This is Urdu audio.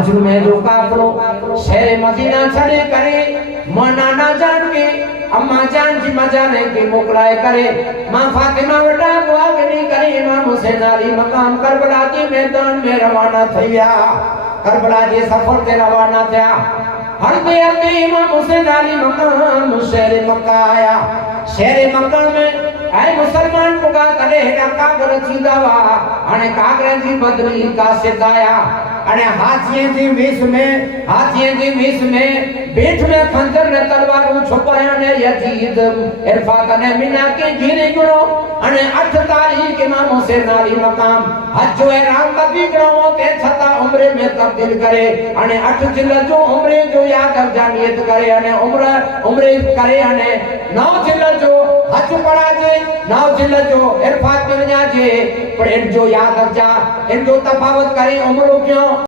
حج میں جو کافرو شہر مدینہ چھڑے کرے ماں نانا جان کے اماں جان جی مجانے کی مکڑائے کرے ماں فاطمہ وٹا دعا گنی کرے امام حسین علی مقام کربلا کے میدان میں روانہ تھیا کربلا جی سفر کے روانہ تھیا ہر دے اتے امام حسین علی مقام شہر مکہ آیا شہر مکہ میں اے مسلمان کو پگا کرے ہے کاغر چیدا وا ہنے کاغر جی بدری کا ستایا ہنے ہاتھیے جی ویس میں ہاتھیے جی ویس میں بیٹھ میں خنجر نے تلوار چھپایا نے یزید عرفات نے مینا کے گھیرے گڑو ہنے اٹھ تاریخ امام حسین علی مقام حج و احرام بدی گرو تے چھتا عمرے میں تبدیل کرے ہنے اٹھ جل جو عمرے جو یاد جانیت کرے ہنے عمرہ عمرے کرے ہنے نو جل جو حج پڑا جے جل جو عرفات میں ونجا جے پر ان جو یاد جا ان جو تفاوت کرے کیوں